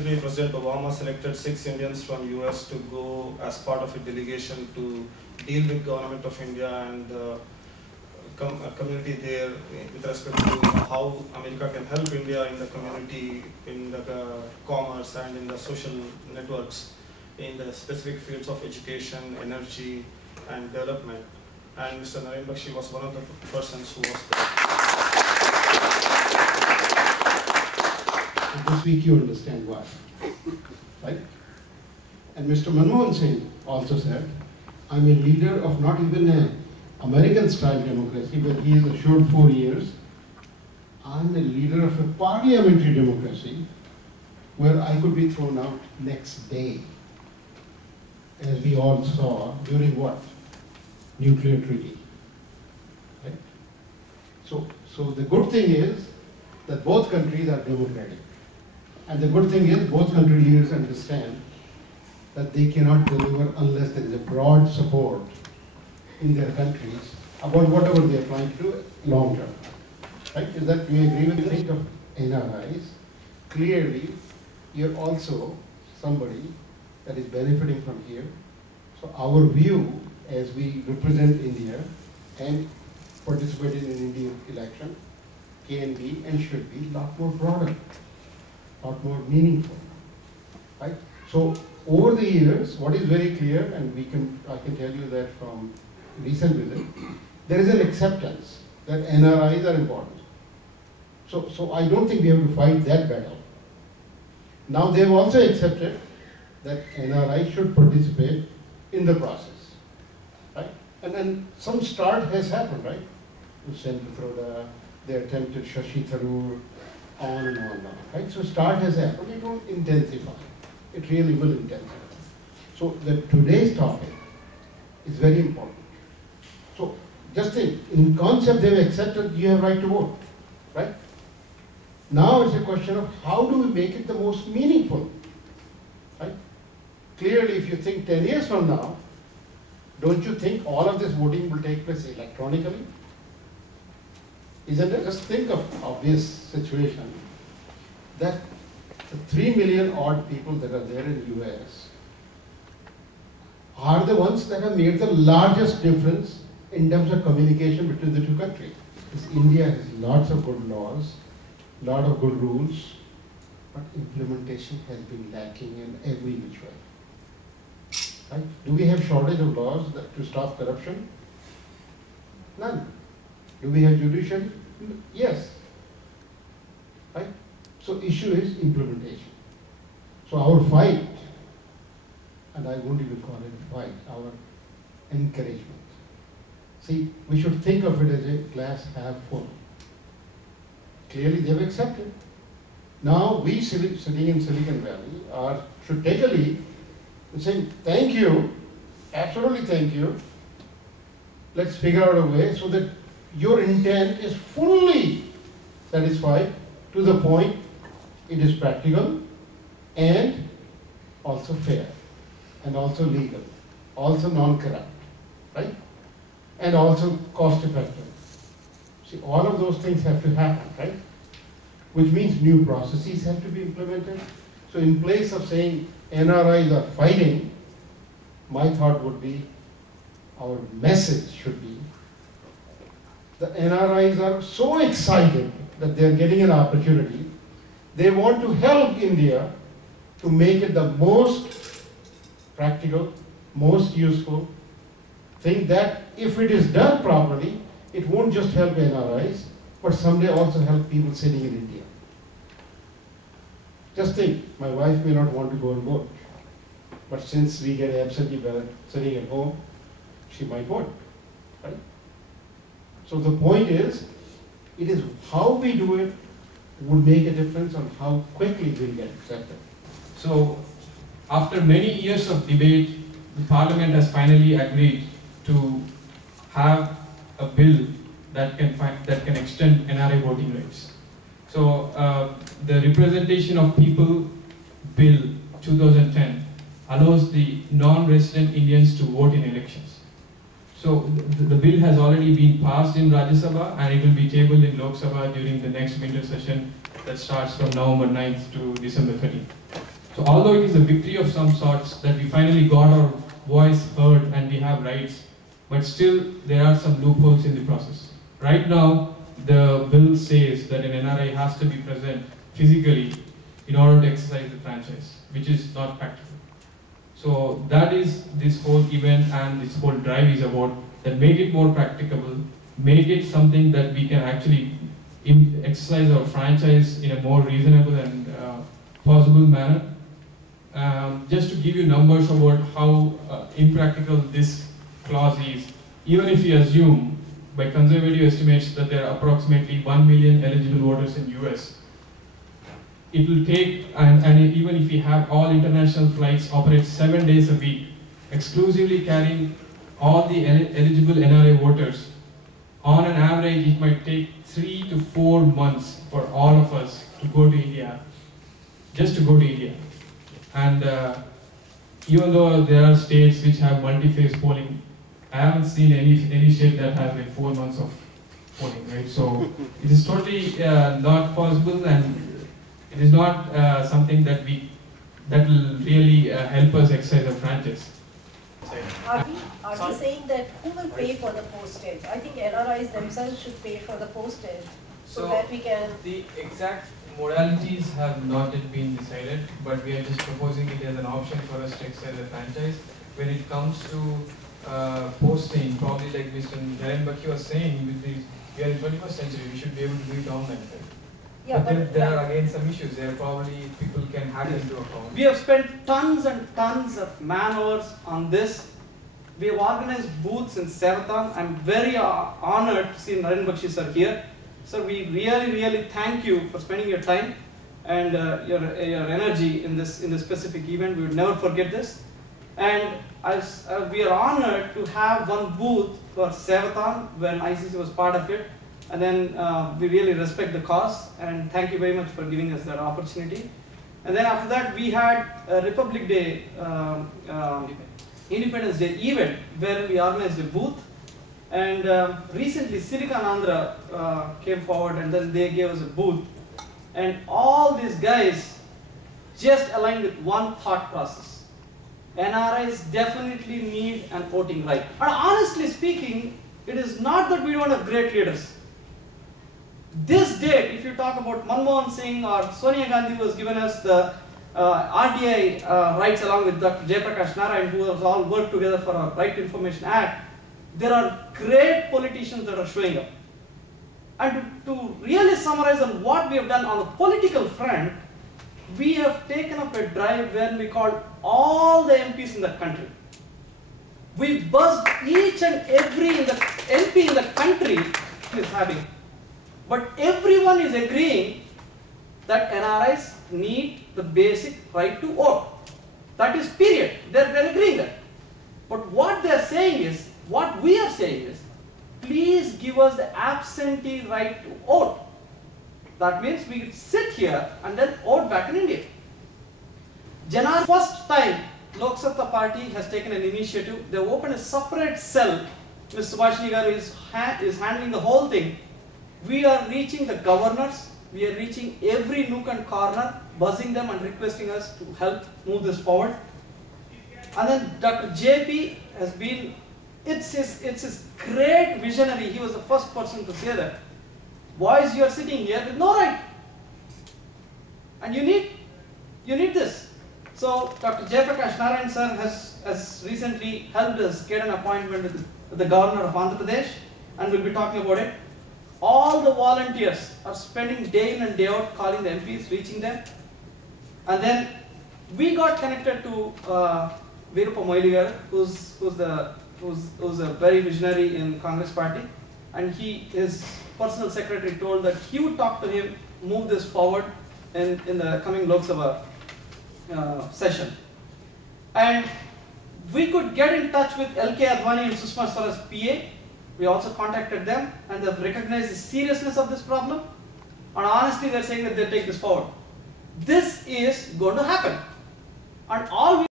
recently President Obama selected 6 Indians from US to go as part of a delegation to deal with government of India and community there with respect to how America can help India in the community, in the commerce and in the social networks, in the specific fields of education, energy and development. And Mr. Naren Bakshi was one of the persons who was there. This week you understand why, right? And Mr. Manmohan Singh also said, I'm a leader of not even an American-style democracy, where he is assured 4 years. I'm a leader of a parliamentary democracy, where I could be thrown out next day, as we all saw during what? Nuclear treaty, right? So the good thing is that both countries are democratic. And the good thing is both country leaders understand that they cannot deliver unless there is a broad support in their countries about whatever they are trying to do long term. Right? Is that, do you agree with the think of NRIs? Clearly, you're also somebody that is benefiting from here. So our view as we represent India and participated in Indian election can be and should be a lot more broader, a lot more meaningful, right? So over the years, what is very clear, and I can tell you that from recent visit, there is an acceptance that NRIs are important. So I don't think we have to fight that battle. Now they have also accepted that NRI should participate in the process, right? And then some start has happened, right? Senthroda, they attempted Shashi Tharoor, on and on, right? So start has happened, it will intensify. It really will intensify. So today's topic is very important. So just think, in concept they've accepted you have right to vote, right? Now it's a question of how do we make it the most meaningful, right? Clearly, if you think 10 years from now, don't you think all of this voting will take place electronically? Isn't it? Just think of obvious situation that the 3 million odd people that are there in the US are the ones that have made the largest difference in terms of communication between the two countries. Because India has lots of good laws, lot of good rules, but implementation has been lacking in every which way. Right? Do we have shortage of laws to stop corruption? None. Do we have judiciary? Yes. Right? So issue is implementation. So our fight, and I won't even call it a fight, our encouragement. See, we should think of it as a glass half full. Clearly they have accepted. Now we sitting in Silicon Valley should take a lead and say, thank you, absolutely thank you. Let's figure out a way so that your intent is fully satisfied to the point it is practical and also fair and also legal, also non-corrupt, right? And also cost effective. See, all of those things have to happen, right? Which means new processes have to be implemented. So in place of saying NRIs are fighting, my thought would be, our message should be, the NRIs are so excited that they're getting an opportunity. They want to help India to make it the most practical, most useful thing that if it is done properly, it won't just help NRIs, but someday also help people sitting in India. Just think, my wife may not want to go and vote, but since we get absentee ballot sitting at home, she might vote, right? So the point is, it is how we do it would make a difference on how quickly we'll get accepted. So, after many years of debate, the Parliament has finally agreed to have a bill that can extend NRI voting rights. So, the Representation of People Bill 2010 allows the non-resident Indians to vote in elections. So the bill has already been passed in Rajya Sabha and it will be tabled in Lok Sabha during the next winter session that starts from November 9th to December 13th. So although it is a victory of some sorts that we finally got our voice heard and we have rights, but still there are some loopholes in the process. Right now, the bill says that an NRI has to be present physically in order to exercise the franchise, which is not practical. So that is this whole event and this whole drive is about, that make it more practicable, make it something that we can actually exercise our franchise in a more reasonable and possible manner. Just to give you numbers about how impractical this clause is, even if you assume by conservative estimates that there are approximately 1 million eligible voters in US, it will take, and even if we have all international flights operate 7 days a week, exclusively carrying all the eligible NRI voters, on an average it might take 3 to 4 months for all of us to go to India, just to go to India. And even though there are states which have multi-phase polling, I haven't seen any state that has like 4 months of polling, right? So it is totally not possible, and it is not something that will really help us exercise the franchise. Are we saying that who will pay for the postage? I think NRIs themselves should pay for the postage so that we can... The exact modalities have not yet been decided, but we are just proposing it as an option for us to exercise the franchise. When it comes to posting, probably like Mr. Jarenbaki was saying, we are in the 21st century, we should be able to do it online. Yeah, but then there are again some issues. There probably people can hack into accounts. We have spent tons and tons of man hours on this. We have organized booths in Sevatan. I'm very honored to see Naren Bakshi sir here. So we really thank you for spending your time and your energy in this specific event. We would never forget this. And we are honored to have one booth for Sevatan when ICC was part of it. And then we really respect the cause, and thank you very much for giving us that opportunity. And then after that, we had a Republic Day, Independence Day event where we organized a booth. And recently, Silicon Andhra came forward, and then they gave us a booth. And all these guys just aligned with one thought process. NRIs definitely need an voting right. And honestly speaking, it is not that we don't have great leaders. This date, if you talk about Manmohan Singh or Sonia Gandhi, who has given us the RTI rights along with Dr. Jayaprakash Narayan, who has all worked together for our Right to Information Act, there are great politicians that are showing up. And to really summarize on what we have done on the political front, we have taken up a drive where we called all the MPs in the country. We buzzed each and every MP in the country is having. But everyone is agreeing that NRIs need the basic right to vote. That is period. They're agreeing that. But what they're saying is, what we are saying is, please give us the absentee right to vote. That means we sit here and then vote back in India. Janar, first time Lok Sabha party has taken an initiative. They opened a separate cell. Ms. Subhashini Garu is handling the whole thing. We are reaching the governors, we are reaching every nook and corner, buzzing them and requesting us to help move this forward. And then Dr. JP has been, it's his great visionary. He was the first person to say that. Boys, you are sitting here with no right. And you need this. So Dr. Jayaprakash Narayan sir has recently helped us get an appointment with the governor of Andhra Pradesh, and we'll be talking about it. All the volunteers are spending day in and day out calling the MPs, reaching them. And then we got connected to Veerappa Moiligaru, who's a very visionary in Congress party. And his personal secretary told that he would talk to him, move this forward in the coming Lok Sabha session. And we could get in touch with LK Advani and Sushma Swaraj's PA. We also contacted them, and they've recognized the seriousness of this problem. And honestly, they're saying that they'll take this forward. This is going to happen. And all we